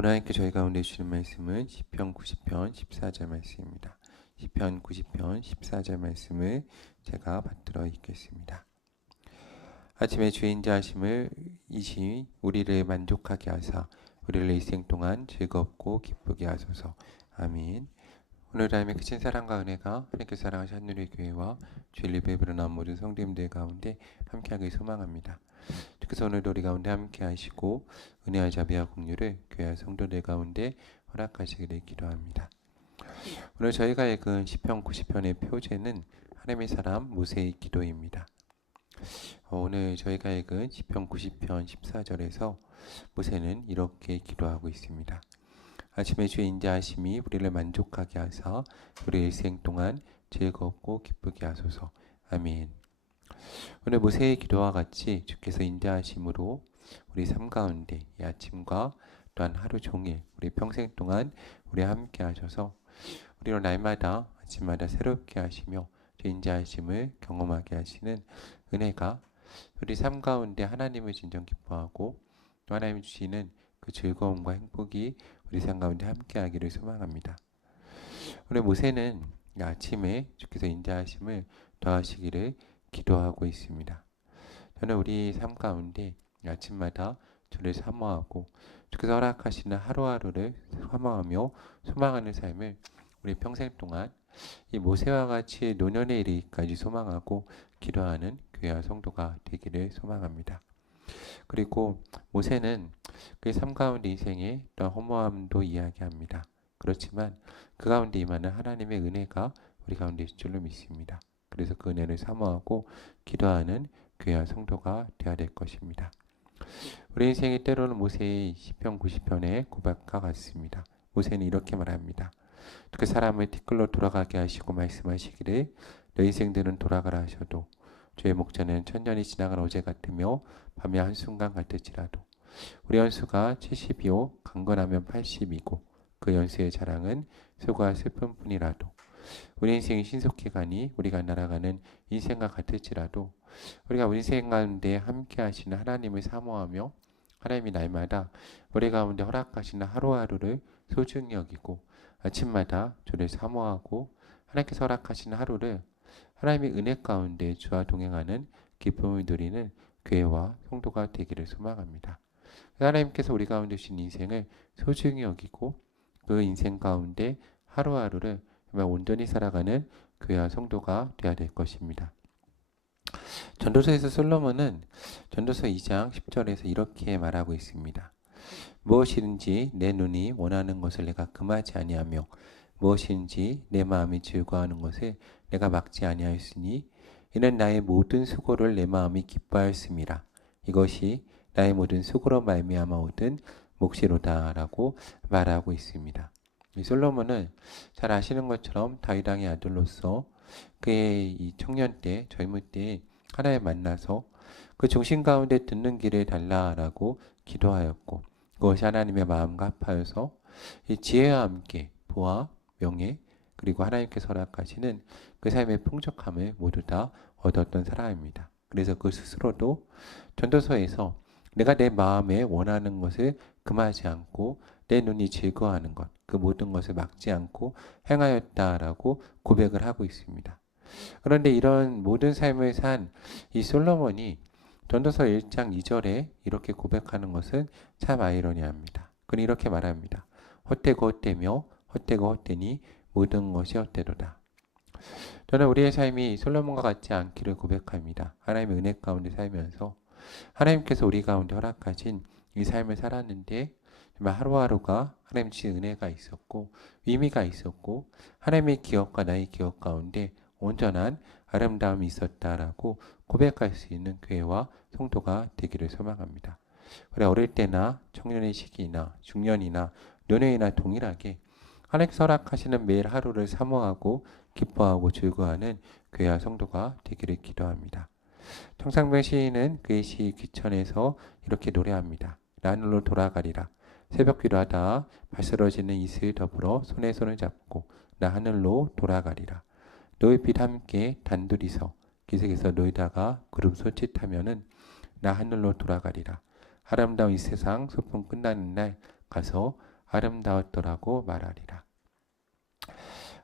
오늘 함께 저희 가운데 주시는 말씀은 시편 90편 14절 말씀입니다. 시편 90편 14절 말씀을 제가 받들어 읽겠습니다. 아침에 주인자하심을 이시 우리를 만족하게 하사 우리를 일생 동안 즐겁고 기쁘게 하소서. 아멘. 오늘 하나님의 크신 사랑과 은혜가 하나님께 사랑하신 한누리 교회와 주일 예배에 나온 모든 성도님들 가운데 함께하길 소망합니다. 주께서 오늘도 우리 가운데 함께 하시고 은혜와 자비와 공유를 교회 성도들 가운데 허락하시기를 기도합니다. 오늘 저희가 읽은 시편 90편의 표제는 하나님의 사람 모세의 기도입니다. 오늘 저희가 읽은 시편 90편 14절에서 모세는 이렇게 기도하고 있습니다. 아침에 주의 인자하심이 우리를 만족하게 하사 우리 일생 동안 즐겁고 기쁘게 하소서. 아멘. 오늘 모세의 기도와 같이 주께서 인자하심으로 우리 삶 가운데 이 아침과 또한 하루 종일 우리 평생 동안 우리 함께 하셔서 우리로 날마다 아침마다 새롭게 하시며 주 인자하심을 경험하게 하시는 은혜가 우리 삶 가운데 하나님을 진정 기뻐하고 또 하나님 주시는 그 즐거움과 행복이 우리 삶 가운데 함께 하기를 소망합니다. 오늘 모세는 아침에 주께서 인자하심을 더하시기를 기도하고 있습니다. 저는 우리 삶 가운데 아침마다 주를 사모하고 주께서 허락하시는 하루하루를 사모하며 소망하는 삶을 우리 평생 동안 이 모세와 같이 노년에 이르기까지 소망하고 기도하는 교회와 성도가 되기를 소망합니다. 그리고 모세는 그의 삶 가운데 인생의 또한 허무함도 이야기합니다. 그렇지만 그 가운데 임하는 하나님의 은혜가 우리 가운데 있을 줄로 믿습니다. 그래서 그 은혜를 사모하고 기도하는 교회와 성도가 되어야 될 것입니다. 우리 인생이 때로는 모세의 시편 90편의 고백과 같습니다. 모세는 이렇게 말합니다. 그 사람을 티끌로 돌아가게 하시고 말씀하시기를 너 인생들은 돌아가라 하셔도 주의 목자는 천년이 지나간 어제 같으며 밤의 한순간 같을지라도 우리 연수가 70이요 강건하면 80이고 그 연수의 자랑은 수고와 슬픔뿐이라도 우리 인생이 신속히 가니 우리가 날아가는 인생과 같을지라도 우리가 우리 인생 가운데 함께 하시는 하나님을 사모하며 하나님이 날마다 우리 가운데 허락하시는 하루하루를 소중히 여기고 아침마다 주를 사모하고 하나님께서 허락하시는 하루를 하나님의 은혜 가운데 주와 동행하는 기쁨을 누리는 교회와 성도가 되기를 소망합니다. 하나님께서 우리 가운데 주신 인생을 소중히 여기고 그 인생 가운데 하루하루를 정말 온전히 살아가는 교회와 성도가 되어야 될 것입니다. 전도서에서 솔로몬은 전도서 2장 10절에서 이렇게 말하고 있습니다. 무엇이든지 내 눈이 원하는 것을 내가 금하지 아니하며 무엇인지 내 마음이 즐거워하는 것을 내가 막지 아니하였으니 이는 나의 모든 수고를 내 마음이 기뻐하였음이라. 이것이 나의 모든 수고로 말미암아 얻은 몫이로다라고 말하고 있습니다. 이 솔로몬은 잘 아시는 것처럼 다윗 왕의 아들로서 그의 이 청년 때 젊을 때 하나님 만나서 그 중심 가운데 듣는 길을 달라라고 기도하였고 그것이 하나님의 마음과 합하여서 이 지혜와 함께 부와 명예 그리고 하나님께서 허락하시는 그 삶의 풍족함을 모두 다 얻었던 사람입니다. 그래서 그 스스로도 전도서에서 내가 내 마음에 원하는 것을 금하지 않고 내 눈이 즐거워하는 것, 그 모든 것을 막지 않고 행하였다라고 고백을 하고 있습니다. 그런데 이런 모든 삶을 산 이 솔로몬이 전도서 1장 2절에 이렇게 고백하는 것은 참 아이러니합니다. 그는 이렇게 말합니다. 헛되고 헛되며 헛되고 헛되니 모든 것이 헛되도다. 저는 우리의 삶이 솔로몬과 같지 않기를 고백합니다. 하나님의 은혜 가운데 살면서 하나님께서 우리 가운데 허락하신 이 삶을 살았는데 정말 하루하루가 하나님 주신 은혜가 있었고 의미가 있었고 하나님의 기억과 나의 기억 가운데 온전한 아름다움이 있었다라고 고백할 수 있는 교회와 성도가 되기를 소망합니다. 그래 어릴 때나 청년의 시기나 중년이나 노년이나 동일하게 하나님께서 허락하시는 매일 하루를 사모하고 기뻐하고 즐거워하는 교회와 성도가 되기를 기도합니다. 청상병 시인은 그의 시 귀천에서 이렇게 노래합니다. 나 하늘로 돌아가리라. 새벽 기도하다 발스러지는 이슬 더불어 손에 손을 잡고 나 하늘로 돌아가리라. 너의 빛 함께 단둘이서 기슭에서 놀다가 구름 손짓하면은 나 하늘로 돌아가리라. 아름다운 이 세상 소풍 끝나는 날 가서 아름다웠더라고 말하리라.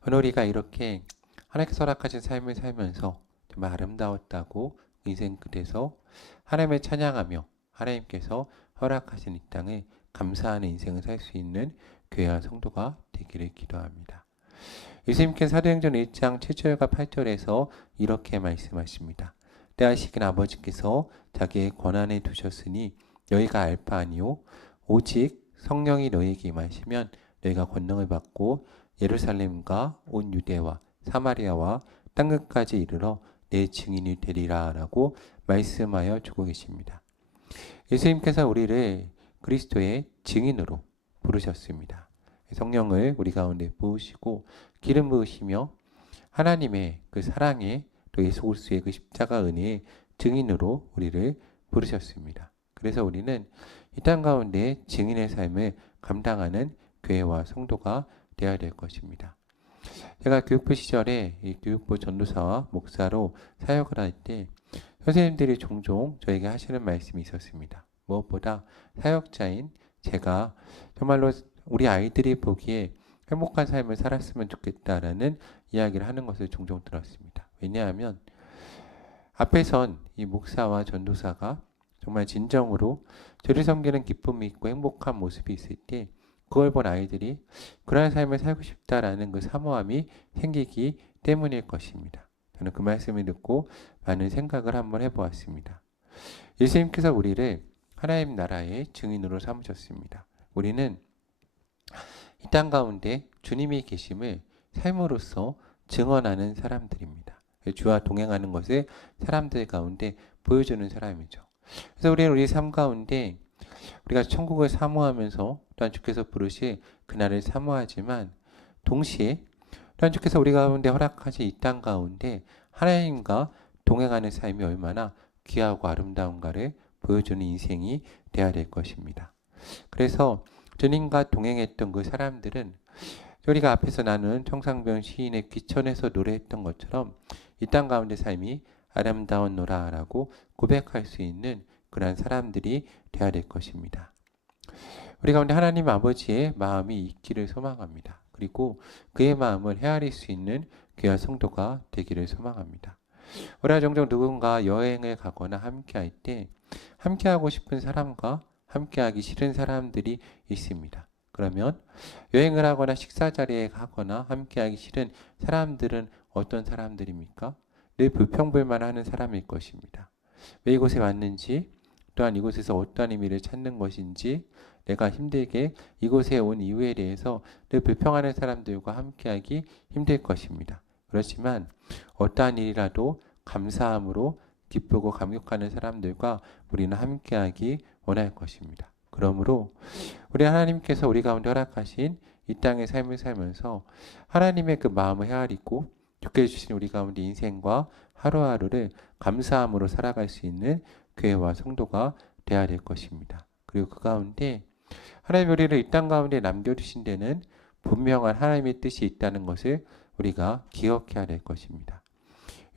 오늘 우리가 이렇게 하나님께서 허락하신 삶을 살면서 정말 아름다웠다고 인생 끝에서 하나님을 찬양하며 하나님께서 허락하신 이 땅에 감사하는 인생을 살 수 있는 교회와 성도가 되기를 기도합니다. 예수님께서 사도행전 1장 7절과 8절에서 이렇게 말씀하십니다. 때하시긴 아버지께서 자기의 권한에 두셨으니 너희가 알 바 아니요 오직 성령이 너희에게 임하시면 너희가 권능을 받고 예루살렘과 온 유대와 사마리아와 땅끝까지 이르러 내 증인이 되리라 라고 말씀하여 주고 계십니다. 예수님께서 우리를 그리스도의 증인으로 부르셨습니다. 성령을 우리 가운데 부으시고 기름 부으시며 하나님의 그 사랑에 또 예수 그리스도의 그 십자가 은혜의 증인으로 우리를 부르셨습니다. 그래서 우리는 이 땅 가운데 증인의 삶을 감당하는 교회와 성도가 되어야 될 것입니다. 제가 교육부 시절에 이 교육부 전도사와 목사로 사역을 할 때 선생님들이 종종 저에게 하시는 말씀이 있었습니다. 무엇보다 사역자인 제가 정말로 우리 아이들이 보기에 행복한 삶을 살았으면 좋겠다라는 이야기를 하는 것을 종종 들었습니다. 왜냐하면 앞에선 이 목사와 전도사가 정말 진정으로 저를 섬기는 기쁨이 있고 행복한 모습이 있을 때 그걸 본 아이들이 그러한 삶을 살고 싶다라는 그 사모함이 생기기 때문일 것입니다. 저는 그 말씀을 듣고 많은 생각을 한번 해보았습니다. 예수님께서 우리를 하나님 나라의 증인으로 삼으셨습니다. 우리는 이 땅 가운데 주님이 계심을 삶으로써 증언하는 사람들입니다. 주와 동행하는 것을 사람들 가운데 보여주는 사람이죠. 그래서 우리는 우리 삶 가운데 우리가 천국을 사모하면서 또한 주께서 부르실 그날을 사모하지만 동시에 또한 주께서 우리 가운데 허락하신 이 땅 가운데 하나님과 동행하는 삶이 얼마나 귀하고 아름다운가를 보여주는 인생이 되어야 될 것입니다. 그래서 주님과 동행했던 그 사람들은 우리가 앞에서 나눈 청상병 시인의 귀천에서 노래했던 것처럼 이 땅 가운데 삶이 아름다운 노라라고 고백할 수 있는 그러한 사람들이 되어야 될 것입니다. 우리 가운데 하나님 아버지의 마음이 있기를 소망합니다. 그리고 그의 마음을 헤아릴 수 있는 귀한 성도가 되기를 소망합니다. 우리가 종종 누군가 여행을 가거나 함께할 때 함께하고 싶은 사람과 함께하기 싫은 사람들이 있습니다. 그러면 여행을 하거나 식사 자리에 가거나 함께하기 싫은 사람들은 어떤 사람들입니까? 늘 불평불만하는 사람일 것입니다. 왜 이곳에 왔는지, 또한 이곳에서 어떠한 의미를 찾는 것인지, 내가 힘들게 이곳에 온 이유에 대해서 늘 불평하는 사람들과 함께하기 힘들 것입니다. 그렇지만 어떠한 일이라도 감사함으로 기쁘고 감격하는 사람들과 우리는 함께하기 원할 것입니다. 그러므로 우리 하나님께서 우리 가운데 허락하신 이 땅의 삶을 살면서 하나님의 그 마음을 헤아리고 주께 주신 우리 가운데 인생과 하루하루를 감사함으로 살아갈 수 있는 교회와 성도가 되어야 될 것입니다. 그리고 그 가운데 하나님 우리를 이 땅 가운데 남겨두신 데는 분명한 하나님의 뜻이 있다는 것을 우리가 기억해야 될 것입니다.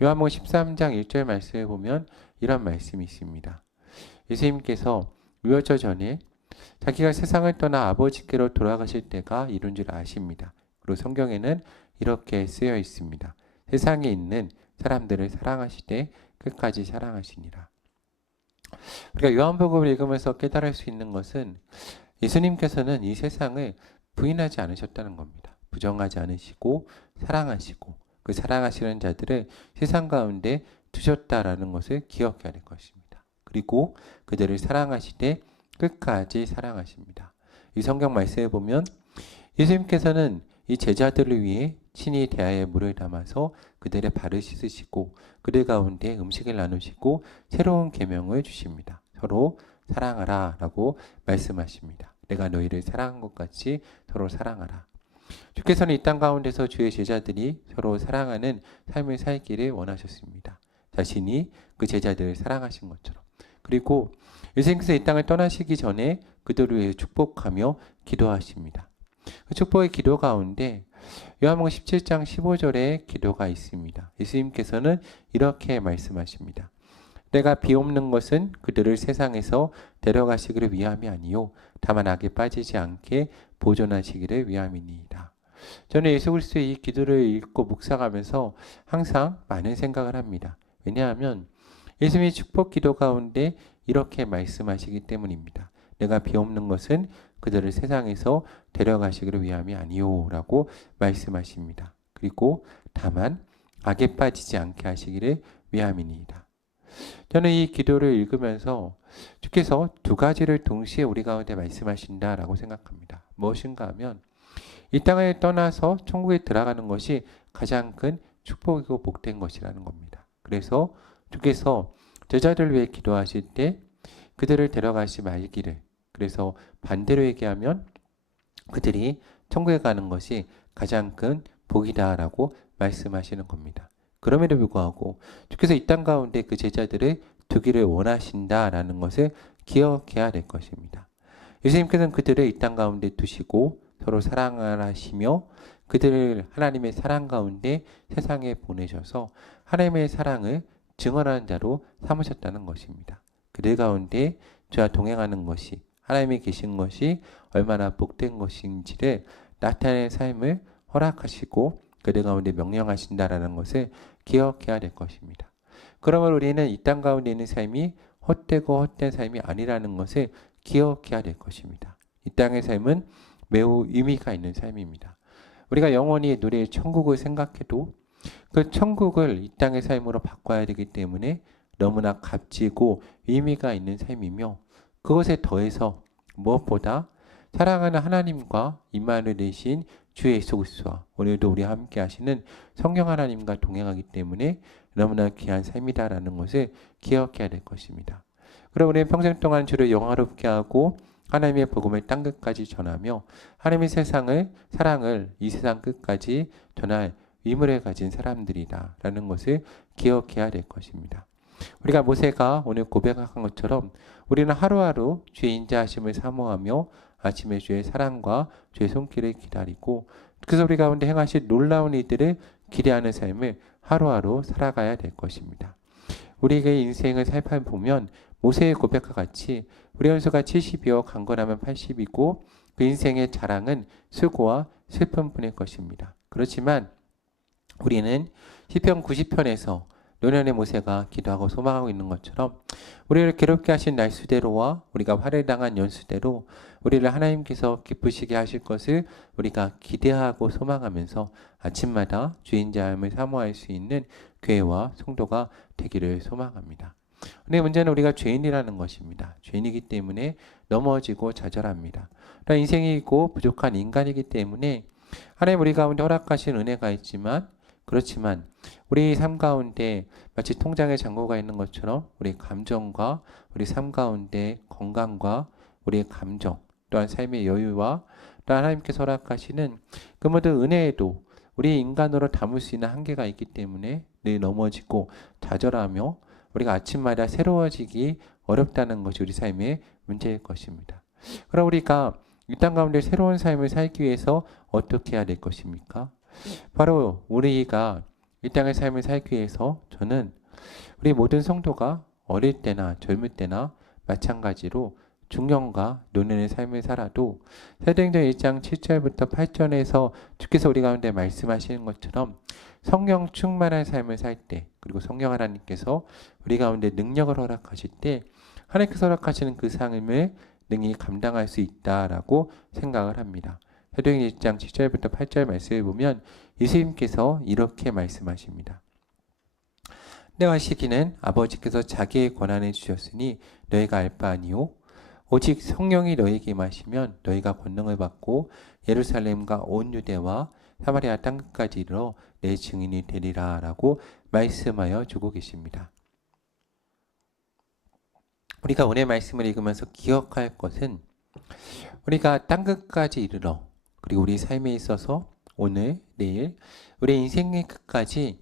요한복음 13장 1절 말씀에 보면 이런 말씀이 있습니다. 예수님께서 유월절 전에 자기가 세상을 떠나 아버지께로 돌아가실 때가 이룬 줄 아십니다. 그리고 성경에는 이렇게 쓰여 있습니다. 세상에 있는 사람들을 사랑하시되 끝까지 사랑하시니라. 우리가 요한복음을 읽으면서 깨달을 수 있는 것은 예수님께서는 이 세상을 부인하지 않으셨다는 겁니다. 부정하지 않으시고 사랑하시고 그 사랑하시는 자들을 세상 가운데 두셨다라는 것을 기억해야 될 것입니다. 그리고 그들을 사랑하시되 끝까지 사랑하십니다. 이 성경 말씀에 보면 예수님께서는 이 제자들을 위해 친히 대야에 물을 담아서 그들의 발을 씻으시고 그들 가운데 음식을 나누시고 새로운 계명을 주십니다. 서로 사랑하라 라고 말씀하십니다. 내가 너희를 사랑한 것 같이 서로 사랑하라. 주께서는 이 땅 가운데서 주의 제자들이 서로 사랑하는 삶을 살기를 원하셨습니다. 자신이 그 제자들을 사랑하신 것처럼. 그리고 예수님께서 이 땅을 떠나시기 전에 그들을 위해 축복하며 기도하십니다. 그 축복의 기도 가운데 요한복음 17장 15절에 기도가 있습니다. 예수님께서는 이렇게 말씀하십니다. 내가 비옵는 것은 그들을 세상에서 데려가시기를 위함이 아니요 다만 악에 빠지지 않게 보존하시기를 위함이니이다. 저는 예수 그리스도의 이 기도를 읽고 묵상하면서 항상 많은 생각을 합니다. 왜냐하면 예수님의 축복 기도 가운데 이렇게 말씀하시기 때문입니다. 내가 비옵는 것은 그들을 세상에서 데려가시기를 위함이 아니오 라고 말씀하십니다. 그리고 다만 악에 빠지지 않게 하시기를 위함이니이다. 저는 이 기도를 읽으면서 주께서 두 가지를 동시에 우리 가운데 말씀하신다라고 생각합니다. 무엇인가 하면 이 땅을 떠나서 천국에 들어가는 것이 가장 큰 축복이고 복된 것이라는 겁니다. 그래서 주께서 제자들을 위해 기도하실 때 그들을 데려가시 말기를, 그래서 반대로 얘기하면 그들이 천국에 가는 것이 가장 큰 복이다라고 말씀하시는 겁니다. 그럼에도 불구하고 주께서 이 땅 가운데 그 제자들을 두기를 원하신다라는 것을 기억해야 될 것입니다. 예수님께서는 그들을 이 땅 가운데 두시고 서로 사랑하시며 그들을 하나님의 사랑 가운데 세상에 보내셔서 하나님의 사랑을 증언하는 자로 삼으셨다는 것입니다. 그들 가운데 저와 동행하는 것이, 하나님이 계신 것이 얼마나 복된 것인지를 나타내는 삶을 허락하시고 그들 가운데 명령하신다라는 것을 기억해야 될 것입니다. 그러면 우리는 이 땅 가운데 있는 삶이 헛되고 헛된 삶이 아니라는 것을 기억해야 될 것입니다. 이 땅의 삶은 매우 의미가 있는 삶입니다. 우리가 영원히 누릴 천국을 생각해도 그 천국을 이 땅의 삶으로 바꿔야 되기 때문에 너무나 값지고 의미가 있는 삶이며, 그것에 더해서 무엇보다 사랑하는 하나님과 임마누엘 되신 주 예수 그리스도와 오늘도 우리와 함께 하시는 성령 하나님과 동행하기 때문에 너무나 귀한 삶이다라는 것을 기억해야 될 것입니다. 그럼 우리는 평생 동안 주를 영화롭게 하고 하나님의 복음을 땅 끝까지 전하며 하나님의 사랑을 이 세상 끝까지 전할 의무를 가진 사람들이다라는 것을 기억해야 될 것입니다. 우리가 모세가 오늘 고백한 것처럼 우리는 하루하루 주의 인자하심을 사모하며 아침에 주의 사랑과 주의 손길을 기다리고 그래서 우리 가운데 행하실 놀라운 일들을 기대하는 삶을 하루하루 살아가야 될 것입니다. 우리의 인생을 살펴보면 모세의 고백과 같이 우리 연수가 70이요 강건하면 80이고 그 인생의 자랑은 수고와 슬픔뿐일 것입니다. 그렇지만 우리는 시편 90편에서 노년의 모세가 기도하고 소망하고 있는 것처럼 우리를 괴롭게 하신 날수대로와 우리가 화를 당한 연수대로 우리를 하나님께서 기쁘시게 하실 것을 우리가 기대하고 소망하면서 아침마다 주인자임을 사모할 수 있는 교회와 성도가 되기를 소망합니다. 근데 문제는 우리가 죄인이라는 것입니다. 죄인이기 때문에 넘어지고 좌절합니다. 인생이고 부족한 인간이기 때문에 하나님 우리 가운데 허락하신 은혜가 있지만, 그렇지만 우리 삶 가운데 마치 통장에 잔고가 있는 것처럼 우리 감정과 우리 삶 가운데 건강과 우리의 감정 또한 삶의 여유와 또 하나님께서 허락하시는 그 모든 은혜에도 우리 인간으로 담을 수 있는 한계가 있기 때문에 늘 넘어지고 좌절하며 우리가 아침마다 새로워지기 어렵다는 것이 우리 삶의 문제일 것입니다. 그럼 우리가 이 땅 가운데 새로운 삶을 살기 위해서 어떻게 해야 될 것입니까? 바로 우리가 이 땅의 삶을 살기 위해서 저는 우리 모든 성도가 어릴 때나 젊을 때나 마찬가지로 중년과 노년의 삶을 살아도 사도행전 1장 7절부터 8절에서 주께서 우리 가운데 말씀하시는 것처럼 성령 충만한 삶을 살 때, 그리고 성령 하나님께서 우리 가운데 능력을 허락하실 때 하나님께서 허락하시는 그 삶을 능히 감당할 수 있다라고 생각을 합니다. 사도행전 1장 7절부터 8절 말씀을 보면 예수님께서 이렇게 말씀하십니다. 내가 시기는 아버지께서 자기의 권한을 주셨으니 너희가 알 바 아니요 오직 성령이 너희에게 임하시면 너희가 권능을 받고 예루살렘과 온 유대와 사마리아 땅끝까지 이르러 내 증인이 되리라 라고 말씀하여 주고 계십니다. 우리가 오늘 말씀을 읽으면서 기억할 것은 우리가 땅끝까지 이르러, 그리고 우리 삶에 있어서 오늘, 내일, 우리 인생의 끝까지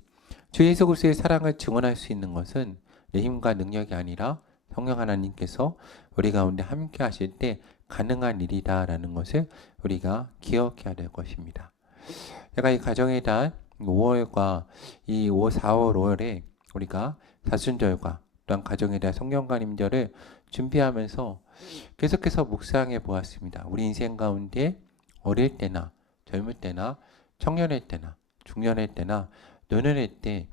주 예수 그리스도의 사랑을 증언할 수 있는 것은 내 힘과 능력이 아니라 성령 하나님께서 우리 가운데 함께 하실 때 가능한 일이다라는 것을 우리가 기억해야 될 것입니다. 제가 이 가정의 달 5월과 이 4월, 5월에 우리가 사순절과 또한 가정의 달 성령관임절을 준비하면서 계속해서 묵상해 보았습니다. 우리 인생 가운데 어릴 때나 젊을 때나 청년일 때나 중년일 때나 노년일 때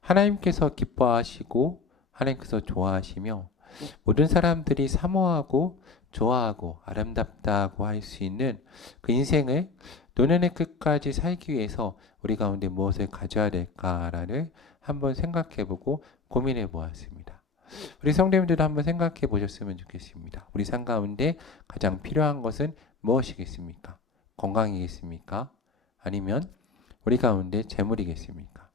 하나님께서 기뻐하시고 하나님께서 좋아하시며 모든 사람들이 사모하고 좋아하고 아름답다고 할 수 있는 그 인생을 노년의 끝까지 살기 위해서 우리 가운데 무엇을 가져야 될까를 한번 생각해보고 고민해 보았습니다. 우리 성도님들도 한번 생각해 보셨으면 좋겠습니다. 우리 삶 가운데 가장 필요한 것은 무엇이겠습니까? 건강이겠습니까? 아니면 우리 가운데 재물이겠습니까?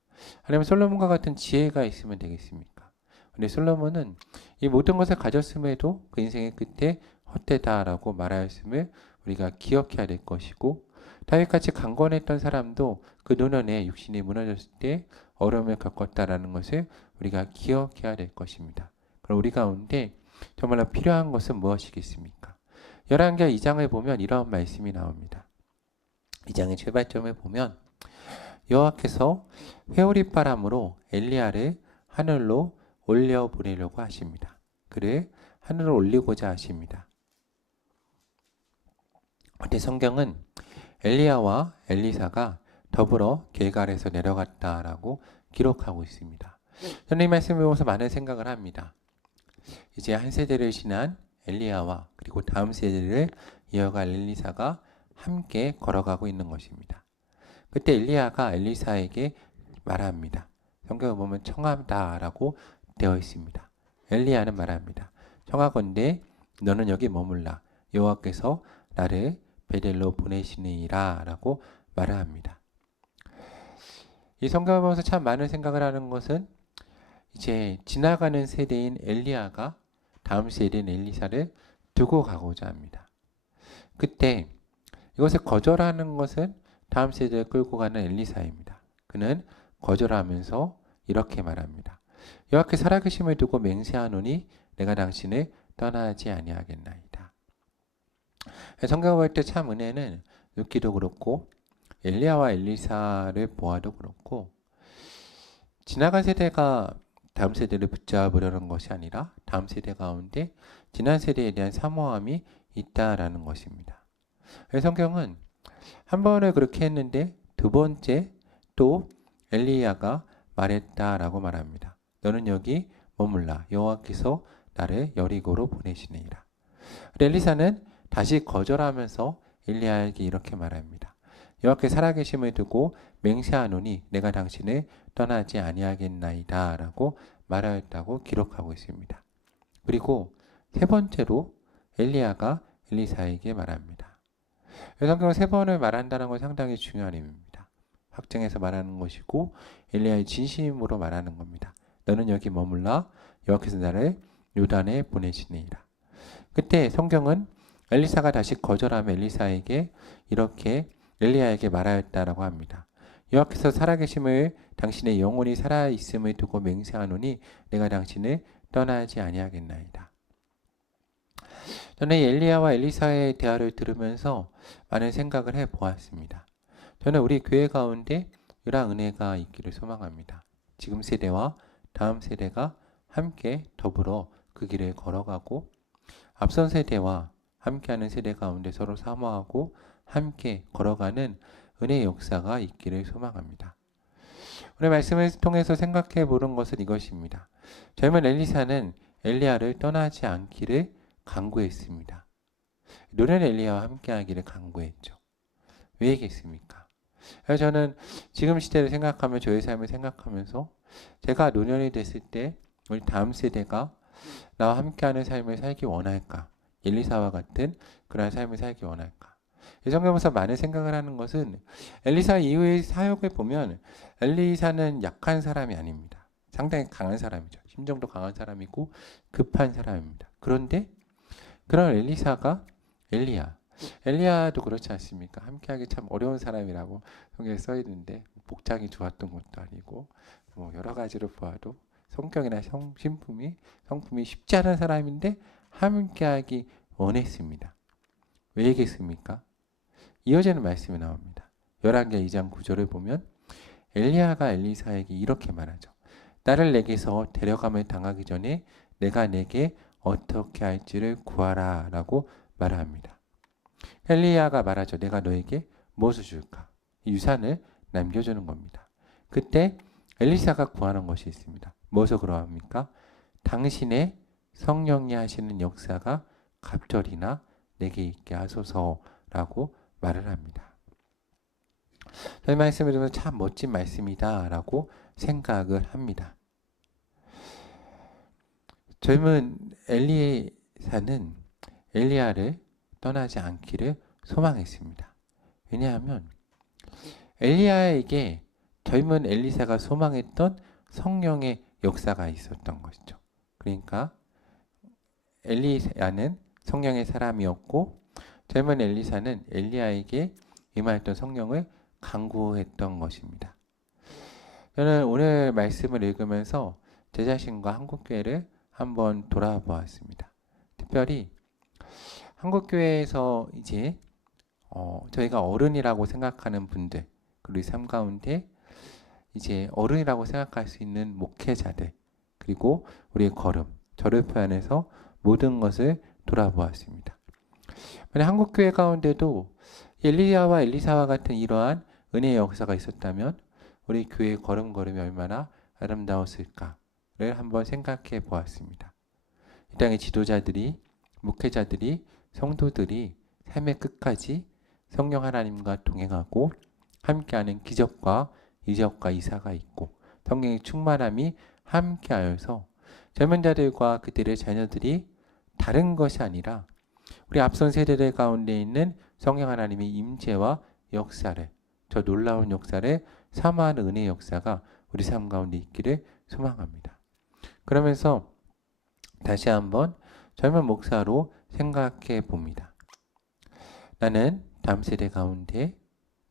아니면 솔로몬과 같은 지혜가 있으면 되겠습니까? 근데 솔로몬은 이 모든 것을 가졌음에도 그 인생의 끝에 헛되다라고 말하였음을 우리가 기억해야 될 것이고, 다윗같이 강건했던 사람도 그 노년에 육신이 무너졌을 때 어려움을 겪었다라는 것을 우리가 기억해야 될 것입니다. 그럼 우리 가운데 정말로 필요한 것은 무엇이겠습니까? 열왕기하 2장을 보면 이런 말씀이 나옵니다. 2장의 출발점을 보면 여호와께서 회오리 바람으로 엘리야를 하늘로 올려 보내려고 하십니다. 그를 하늘로 올리고자 하십니다. 그때 성경은 엘리야와 엘리사가 더불어 길갈에서 내려갔다라고 기록하고 있습니다. 저는 이 말씀을 보면서 많은 생각을 합니다. 이제 한 세대를 지난 엘리야와 그리고 다음 세대를 이어갈 엘리사가 함께 걸어가고 있는 것입니다. 그때 엘리야가 엘리사에게 말합니다. 성경을 보면 청하다라고 되어 있습니다. 엘리야는 말합니다. 청하건대 너는 여기 머물라. 여호와께서 나를 베델로 보내시니라 라고 말을 합니다. 이 성경을 보면서 참 많은 생각을 하는 것은 이제 지나가는 세대인 엘리야가 다음 세대인 엘리사를 두고 가고자 합니다. 그때 이것을 거절하는 것은 다음 세대를 끌고 가는 엘리사입니다. 그는 거절하면서 이렇게 말합니다. 여호와께 살아계심을 두고 맹세하노니 내가 당신을 떠나지 아니하겠나이다. 성경을 볼 때 참 은혜는 룻기도 그렇고 엘리야와 엘리사를 보아도 그렇고 지나간 세대가 다음 세대를 붙잡으려는 것이 아니라 다음 세대 가운데 지난 세대에 대한 사모함이 있다라는 것입니다. 성경은 한 번을 그렇게 했는데 두 번째 또 엘리야가 말했다라고 말합니다. 너는 여기 머물라. 여호와께서 나를 여리고로 보내시니라. 엘리사는 다시 거절하면서 엘리야에게 이렇게 말합니다. 여호와께 살아계심을 두고 맹세하노니 내가 당신을 떠나지 아니하겠나이다 라고 말하였다고 기록하고 있습니다. 그리고 세 번째로 엘리야가 엘리사에게 말합니다. 성경은 세 번을 말한다는 건 상당히 중요한 의미입니다. 확정해서 말하는 것이고 엘리야의 진심으로 말하는 겁니다. 너는 여기 머물라. 여호와께서 나를 요단에 보내시니라. 그때 성경은 엘리사가 다시 거절하며 엘리사에게 이렇게 엘리야에게 말하였다라고 합니다. 여호와께서 살아계심을 당신의 영혼이 살아있음을 두고 맹세하노니 내가 당신을 떠나지 아니하겠나이다. 저는 엘리야와 엘리사의 대화를 들으면서 많은 생각을 해보았습니다. 저는 우리 교회 가운데 이러한 은혜가 있기를 소망합니다. 지금 세대와 다음 세대가 함께 더불어 그 길을 걸어가고 앞선 세대와 함께하는 세대 가운데 서로 사모하고 함께 걸어가는 은혜의 역사가 있기를 소망합니다. 오늘 말씀을 통해서 생각해 보는 것은 이것입니다. 젊은 엘리사는 엘리야를 떠나지 않기를 간구했습니다. 노년 엘리야와 함께하기를 간구했죠. 왜겠습니까? 저는 지금 시대를 생각하며 저의 삶을 생각하면서 제가 노년이 됐을 때 우리 다음 세대가 나와 함께하는 삶을 살기 원할까? 엘리사와 같은 그런 삶을 살기 원할까? 이 성경에서 많은 생각을 하는 것은 엘리사 이후의 사역을 보면 엘리사는 약한 사람이 아닙니다. 상당히 강한 사람이죠. 심정도 강한 사람이고 급한 사람입니다. 그런데 그런 엘리사가 엘리야도 그렇지 않습니까? 함께하기 참 어려운 사람이라고 성경에 써 있는데 복장이 좋았던 것도 아니고 뭐 여러 가지로 보아도 성격이나 성품이 쉽지 않은 사람인데 함께하기 원했습니다. 왜겠습니까? 이어지는 말씀이 나옵니다. 열왕기하 2장 9절을 보면 엘리야가 엘리사에게 이렇게 말하죠. 나를 내게서 데려감을 당하기 전에 내가 내게 어떻게 할지를 구하라 라고 말합니다. 엘리야가 말하죠. 내가 너에게 무엇을 줄까? 이 유산을 남겨주는 겁니다. 그때 엘리사가 구하는 것이 있습니다. 무엇을 그러합니까? 당신의 성령이 하시는 역사가 갑절이나 내게 있게 하소서라고 말을 합니다. 저희 말씀을 들으면 참 멋진 말씀이다 라고 생각을 합니다. 젊은 엘리사는 엘리야를 떠나지 않기를 소망했습니다. 왜냐하면 엘리야에게 젊은 엘리사가 소망했던 성령의 역사가 있었던 것이죠. 그러니까 엘리야는 성령의 사람이었고 젊은 엘리사는 엘리야에게 임하였던 성령을 간구했던 것입니다. 저는 오늘 말씀을 읽으면서 제 자신과 한국교회를 한번 돌아보았습니다. 특별히 한국교회에서 이제 저희가 어른이라고 생각하는 분들, 그리고 삶 가운데 이제 어른이라고 생각할 수 있는 목회자들, 그리고 우리의 걸음, 저를 포함해서 모든 것을 돌아보았습니다. 만약 한국교회 가운데도 엘리야와 엘리사와 같은 이러한 은혜의 역사가 있었다면 우리 교회의 걸음걸음이 얼마나 아름다웠을까를 한번 생각해 보았습니다. 이 땅의 지도자들이, 목회자들이, 성도들이 삶의 끝까지 성령 하나님과 동행하고 함께하는 기적과 이적과 이사가 있고 성령의 충만함이 함께하여서 젊은 자들과 그들의 자녀들이 다른 것이 아니라 우리 앞선 세대들 가운데 있는 성령 하나님의 임재와 역사를, 저 놀라운 역사를 사모하는 은혜의 역사가 우리 삶 가운데 있기를 소망합니다. 그러면서 다시 한번 젊은 목사로 생각해 봅니다. 나는 다음 세대 가운데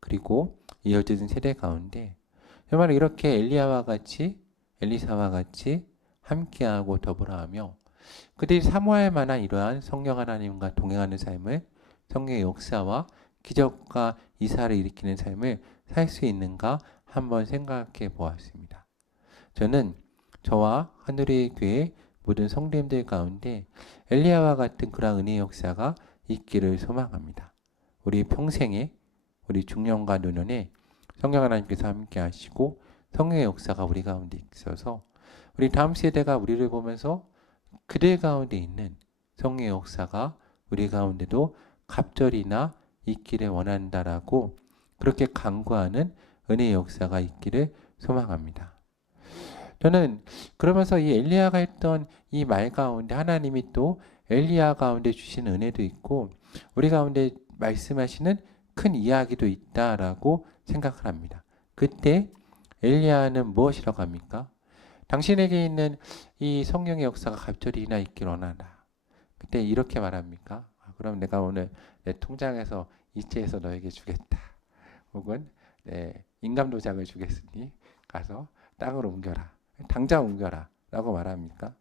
그리고 이어지는 세대 가운데 정말 이렇게 엘리야와 같이 엘리사와 같이 함께하고 더불어하며 그들이 사모할 만한 이러한 성령 하나님과 동행하는 삶을, 성령의 역사와 기적과 이사를 일으키는 삶을 살 수 있는가 한번 생각해 보았습니다. 저는 저와 하늘의 교회 모든 성도님들 가운데 엘리야와 같은 그런 은혜의 역사가 있기를 소망합니다. 우리 평생에, 우리 중년과 노년에 성령 하나님께서 함께 하시고 성령의 역사가 우리 가운데 있어서 우리 다음 세대가 우리를 보면서 그들 가운데 있는 성령의 역사가 우리 가운데도 갑절이나 있기를 원한다라고 그렇게 간구하는 은혜의 역사가 있기를 소망합니다. 저는 그러면서 이 엘리야가 했던 이 말 가운데 하나님이 또 엘리야 가운데 주신 은혜도 있고 우리 가운데 말씀하시는 큰 이야기도 있다라고 생각을 합니다. 그때 엘리야는 무엇이라고 합니까? 당신에게 있는 이 성령의 역사가 갑절이나 있길 원한다. 그때 이렇게 말합니까? 그럼 내가 오늘 내 통장에서 이체해서 너에게 주겠다. 혹은 인감 도장을 주겠으니 가서 땅으로 옮겨라. 당장 옮겨라. 라고 말합니까?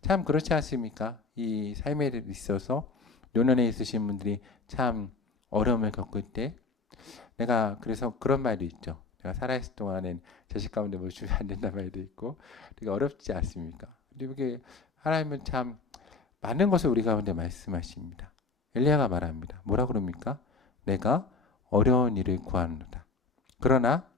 참 그렇지 않습니까? 이 삶에 있어서 노년에 있으신 분들이 참 어려움을 겪을 때 내가 그래서 그런 말도 있죠. 내가 살아있을 동안엔 자식 가운데 뭘 주면 안 된다는 말도 있고 되게 어렵지 않습니까? 이게 하나님은 참 많은 것을 우리 가운데 말씀하십니다. 엘리야가 말합니다. 뭐라 그럽니까? 내가 어려운 일을 구하노라. 그러나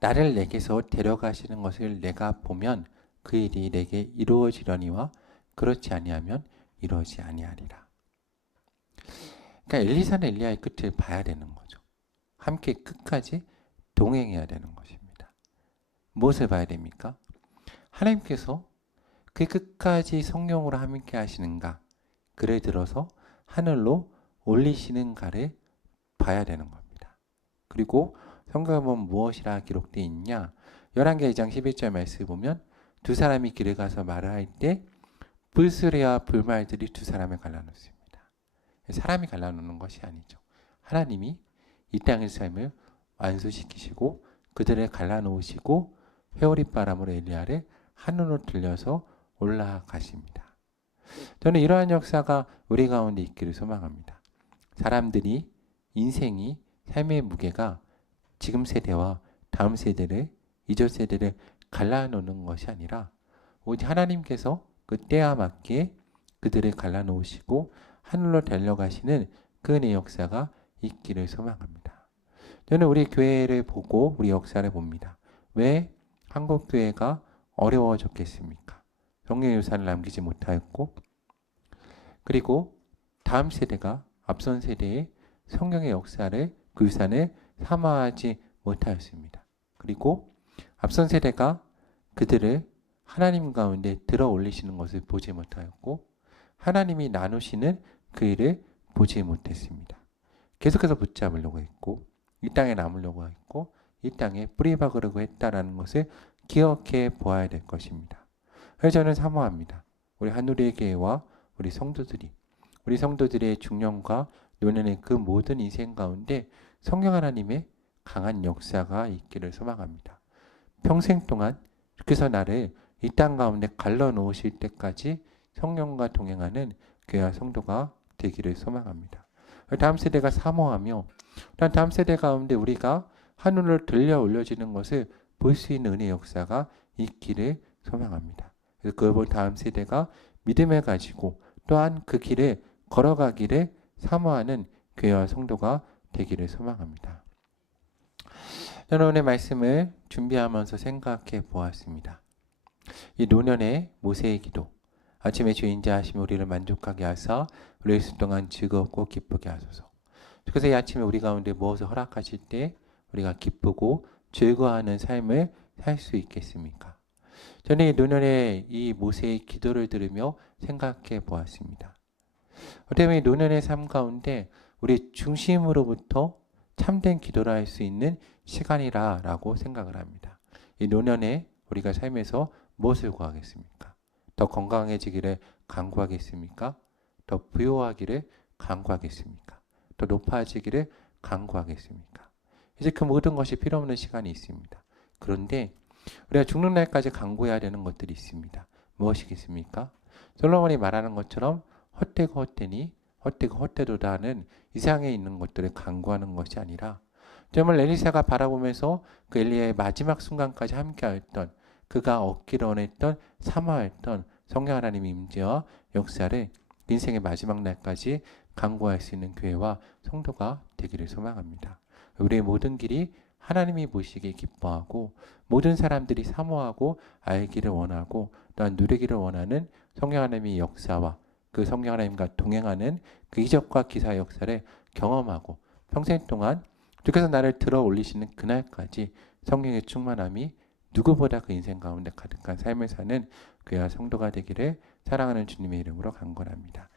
나를 내게서 데려가시는 것을 내가 보면 그 일이 내게 이루어지려니와 그렇지 아니하면 이루어지지 아니하리라. 그러니까 엘리사는 엘리야의 끝을 봐야 되는 거죠. 함께 끝까지 동행해야 되는 것입니다. 무엇을 봐야 됩니까? 하나님께서 그 끝까지 성령으로 함께 하시는가, 그를 들어서 하늘로 올리시는가를 봐야 되는 겁니다. 그리고 성경에 보면 무엇이라 기록되어 있냐? 열왕기 2장 11절 말씀을 보면 두 사람이 길에 가서 말을 할 때 불수레와 불말들이 두 사람을 갈라놓습니다. 사람이 갈라놓는 것이 아니죠. 하나님이 이 땅의 삶을 완수시키시고 그들을 갈라놓으시고 회오리바람으로 엘리야를 하늘로 들려서 올라가십니다. 저는 이러한 역사가 우리 가운데 있기를 소망합니다. 사람들이 인생이 삶의 무게가 지금 세대와 다음 세대를 이전 세대를 갈라놓는 것이 아니라 오직 하나님께서 그 때와 맞게 그들을 갈라놓으시고 하늘로 데려가시는 그 은혜의 역사가 있기를 소망합니다. 저는 우리 교회를 보고 우리 역사를 봅니다. 왜 한국교회가 어려워졌겠습니까? 성령의 유산을 남기지 못하였고, 그리고 다음 세대가 앞선 세대의 성령의 역사를, 그 유산을 사모하지 못하였습니다. 그리고 앞선 세대가 그들을 하나님 가운데 들어 올리시는 것을 보지 못하였고, 하나님이 나누시는 그 일을 보지 못했습니다. 계속해서 붙잡으려고 했고, 이 땅에 남으려고 했고, 이 땅에 뿌리박으려고 했다라는 것을 기억해 보아야 될 것입니다. 그래서 저는 사모합니다. 우리 한우리의 교회와 우리 성도들의 중년과 노년의 그 모든 인생 가운데 성령 하나님의 강한 역사가 있기를 소망합니다. 평생 동안 주께서 나를 이 땅 가운데 갈라 놓으실 때까지 성령과 동행하는 교회와 성도가 되기를 소망합니다. 다음 세대가 사모하며, 다음 세대 가운데 우리가 하늘로 들려 올려지는 것을 볼 수 있는 은혜의 역사가 있기를 소망합니다. 그래서 그걸 다음 세대가 믿음을 가지고 또한 그 길을 걸어가기를 사모하는 교회와 성도가 되기를 소망합니다. 저는 오늘 말씀을 준비하면서 생각해 보았습니다. 이 노년의 모세의 기도, 아침에 주인자하시며 우리를 만족하게 하사 우리 일수 동안 즐겁고 기쁘게 하소서. 그래서 이 아침에 우리 가운데 무엇을 허락하실 때 우리가 기쁘고 즐거워하는 삶을 살 수 있겠습니까? 저는 이 노년의 이 모세의 기도를 들으며 생각해 보았습니다. 어떻게 보면 이 노년의 삶 가운데 우리 중심으로부터 참된 기도를 할 수 있는 시간이라고 생각을 합니다. 이 노년에 우리가 삶에서 무엇을 구하겠습니까? 더 건강해지기를 간구하겠습니까? 더 부유하기를 간구하겠습니까? 더 높아지기를 간구하겠습니까? 이제 그 모든 것이 필요 없는 시간이 있습니다. 그런데 우리가 죽는 날까지 간구해야 되는 것들이 있습니다. 무엇이겠습니까? 솔로몬이 말하는 것처럼 헛되고 헛되니 헛되고 헛되도다는 이 세상에 있는 것들을 간구하는 것이 아니라, 정말 엘리사가 바라보면서 그 엘리야의 마지막 순간까지 함께하였던, 그가 얻기를 원했던, 사모하였던 성령 하나님의 임재와 역사를 인생의 마지막 날까지 간구할 수 있는 교회와 성도가 되기를 소망합니다. 우리의 모든 길이 하나님이 보시기에 기뻐하고 모든 사람들이 사모하고 알기를 원하고 또한 누리기를 원하는 성령 하나님의 역사와 그 성령 하나님과 동행하는 그 이적과 기사의 역사를 경험하고 평생 동안 주께서 나를 들어 올리시는 그날까지 성령의 충만함이 누구보다 그 인생 가운데 가득한 삶을 사는 교회와 성도가 되기를 사랑하는 주님의 이름으로 간구합니다.